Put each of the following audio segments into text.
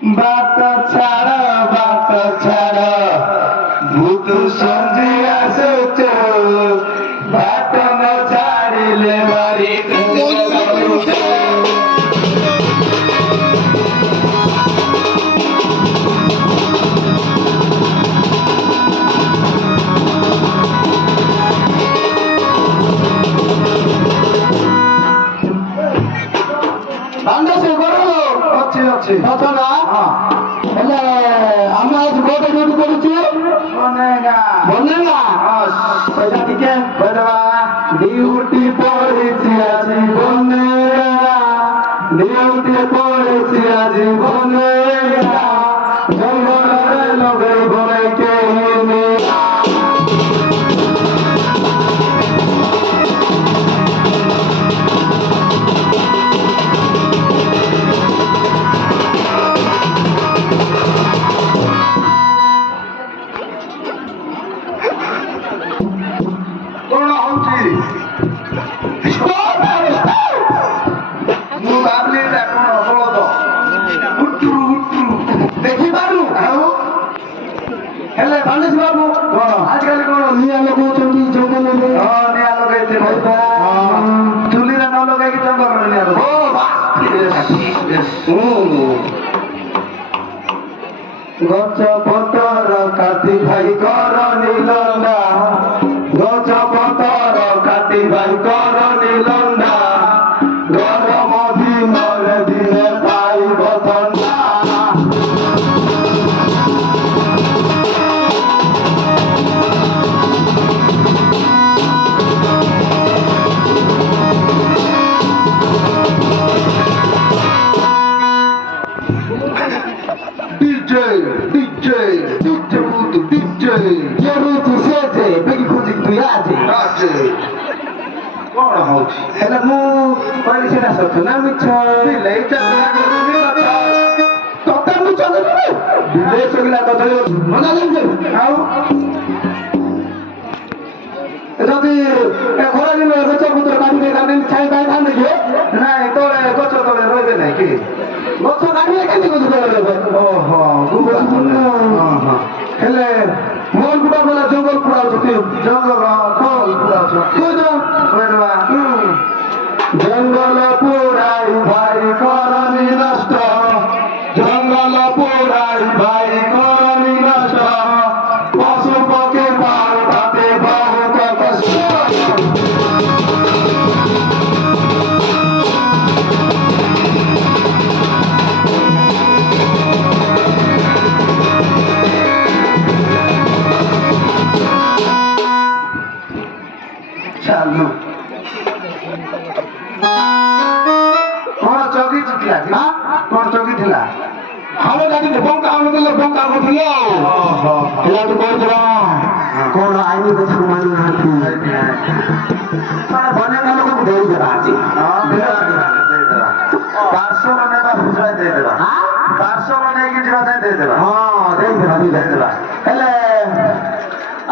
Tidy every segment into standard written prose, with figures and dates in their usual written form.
ବାଟ ଛାଡ଼ ଭୂତ ସଞ୍ଜି ଆସୁଛୁ ବାଟ ନ ଛାଡ଼ିଲେ ମାରି ଅଛି ନା ହେଲେ ଆମେ ଆଜି କୋଉଠି ଡ୍ୟୁଟି କରୁଛୁ ବନେଗା ପଇସା ଟିକେ କହିଦେବା ଡ୍ୟୁଟି ପଡ଼ିଛି ଆଜି ବନେଗା ଡ୍ୟୁଟି ପଡ଼ିଛି ଆଜି ବନେଗା ଜଙ୍ଗଲରେ ଲଗେଇ ବନେଇ କେହି ହେଲେ ବାଲେଶ ବାବୁ ଆଜିକାଲି କଣ ନିଆଁ ଲଗାଉଛନ୍ତି ଜଙ୍ଗଲରେ ନିଆଁ ଲଗାଇଥିଲେ ଚୁଲିରେ ନ ଲଗାଇକି ଜଙ୍ଗଲରେ ନିଆଁ ଗଛ ପତର କାଟି ଭାଇ କର ନିଲଣ୍ଡା ଗଛ ପତର କାଟି ଭାଇ କର ନିଲଣ୍ଡା ଗରମ ଦିନରେ ଦିନେ ପାଇବ ଥଣ୍ଡା କଣ ହଉଛି ହେଲେ ମୁଁ କହିଲି ସେଟା ସତ ନା ମିଛ ତତେ ମିଛ ବିଲେଇ ଶୋଇଲା ତତେ ମଜା ଲାଗିଛି ଆଉ ଯଦି ଖରା ଦିନ ଗଛ ପତ୍ର କାଟିଲେ ଛାଇ ପାଇଥାନ୍ତେ କି ନାଇଁ ତଳେ ଗଛ ତଳେ ରହିବେ ନାଇଁ କି ଗଛ କାଟିଲେ କେମିତି ଗଛ ତଳେ ରହିବେ ଓହୋ ହେଲେ ମୋର ଗୁଡ଼ା ଗଲା ଜଙ୍ଗଲ ପୁରାଉଛନ୍ତି ଜଙ୍ଗଲ ଜଙ୍ଗଲ ପୁରାଇ ଭାଇ କରନି ନଷ୍ଟ ଜଙ୍ଗଲ ପୁରାଇ ଭାଇ କରନି ନଷ୍ଟ ପଶୁ ପକ୍ଷୀ ପାଳୁଥାତେ ବହୁତ କଷ୍ଟ ଚାଲୁ କଣ ଚଗିଥିଲା କଣ ଚଗିଥିଲା ଆମେ ଜାଣିଛୁ ବଙ୍କା ଆମେ ଦେଲେ ବଙ୍କା କରୁଥିଲେ ଆଉ ପିଲାଠୁ କହୁଥିଲା କଣ ଆଇନ କଥା ମାନୁନାହାନ୍ତି ବନେଇବା ଲୋକକୁ ଦେଇଦେବା ଆଜି ପାର୍ଶ୍ୱ ବନେଇବା ବୁଝାଇ ଦେଇଦେବା ପାର୍ଶ୍ୱ ବନେଇକି ଯିବା ଯାଇ ଦେଇଦେବା ହଁ ଦେଇଦେବା ହେଲେ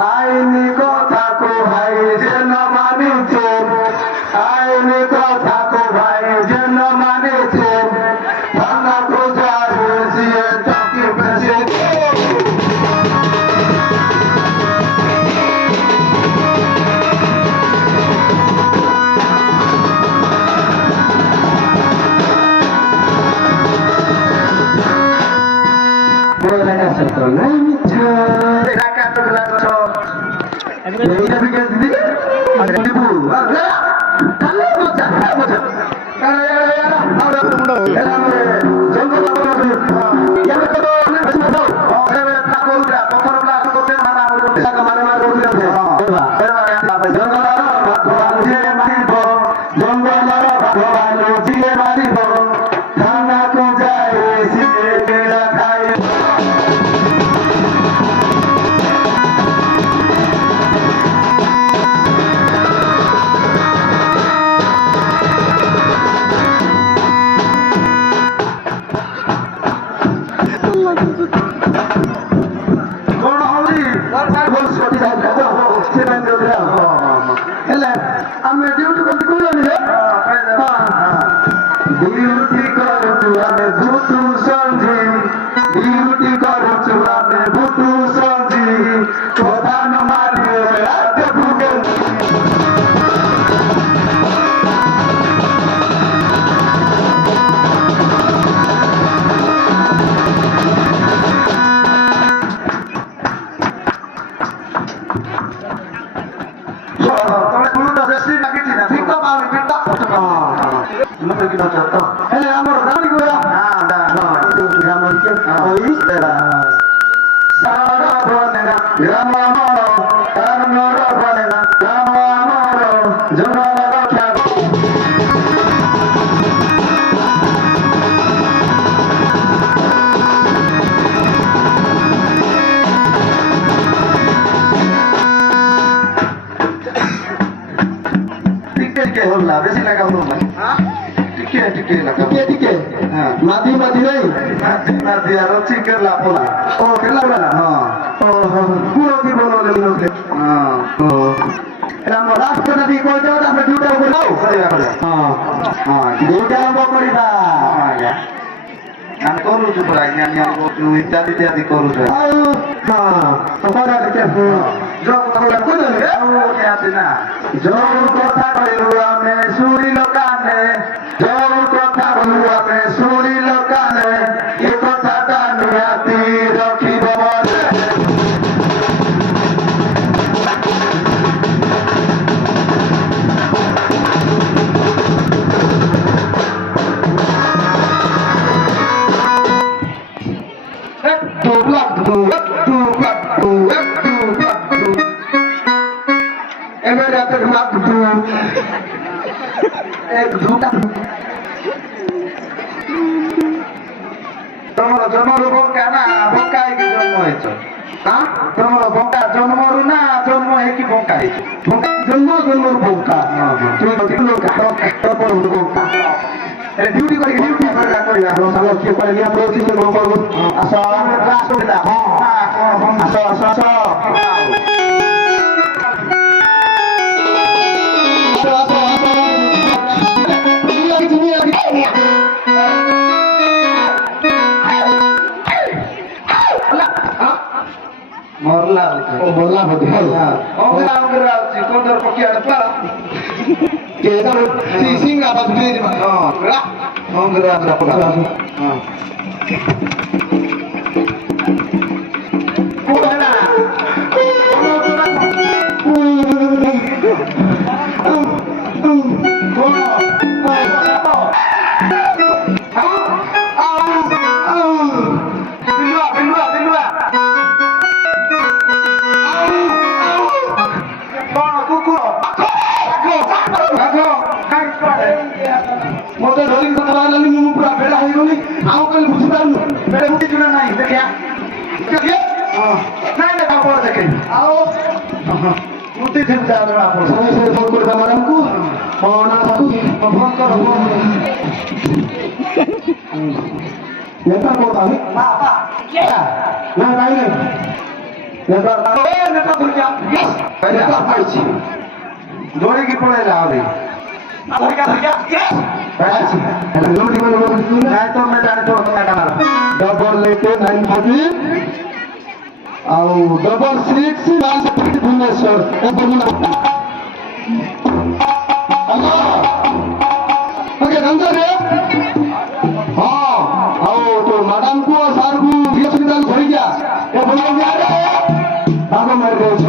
ଆଇନ କଥାକୁ ଭାଇ ଯେ ନ ମାନିଛେ ଆଇନ କଥାକୁ ଭାଇ ଯେ ନ ମାନିଛେ ଧନ ପୂଜାରେ ସିଏ ଚକି ବେଶୀ ଆମେ ଡ୍ୟୁଟି କରିକି କହୁଛନ୍ତି ଡ୍ୟୁଟି କରୁଛୁ ଆମେ ଭୂତୁ Sanji Sara bonena grama moro karnoro bonena grama moro jonala rakha टिके होला बेसी लगा होला टिके लगा टिके हां मादी नहीं मादी आरो चिकर लापोला ओ केला बना हां ओ पूरा की बोलो ले हां ओ राम राष्ट्र नदी को जाओ આપણે ડૂટા ઉપર જાઓ સરી આપણે हां ડૂટા ઉભો કરીબा हां या আমি করু છું પ્રાજ્ઞા আমি ইত্যাদি করু છું हां তোমার আছে જો কথা কই না ও আছে না જો কথা কইলু আমি শুনিল কানে જો কথা কইলু আমি শুনিল কানে এ কথাটা নিয়াতি রাখিব মনে एक दूटा তোমার জন্মরু বঙ্কা না বঙ্কা কি জন্ম হয়েছে হ্যাঁ তোমার বঙ্কা জন্মরু না জন্ম হে কি বঙ্কা হয়েছে বঙ্কা জন্মরু বঙ্কা তুমি বঙ্কা তারপর বঙ্কা এ ডিউটি করে আমরা কি করে নিয়ে আমরা চিন্তা করব আসো ক্লাস করে দাও হ্যাঁ আসো morla betul onggra si kodor pakai apa kita si singa apa beli di mana onggra berapa Mesti tidak ada apa. Saya phone ke kamarku. Mau nak aku phone ke aku. Ya tak mau tahu. Pak. Ya. Nah, lain. Ya tak tahu. Ya tak kerja. Yes. Ya tak paisi. Dole ki pole lawe. Apa kerja? Yes. Paisi. Hello di mana itu? Nah, itu medan itu kamera. Double late 9:30. ଆଉ double 6 Bhubaneswar ହଁ ଆଉ ତୋ ମ୍ୟାଡାମକୁ ସାର୍କୁ hospital ଧରିଯା ତାକୁ ମାରି ଦଉଛ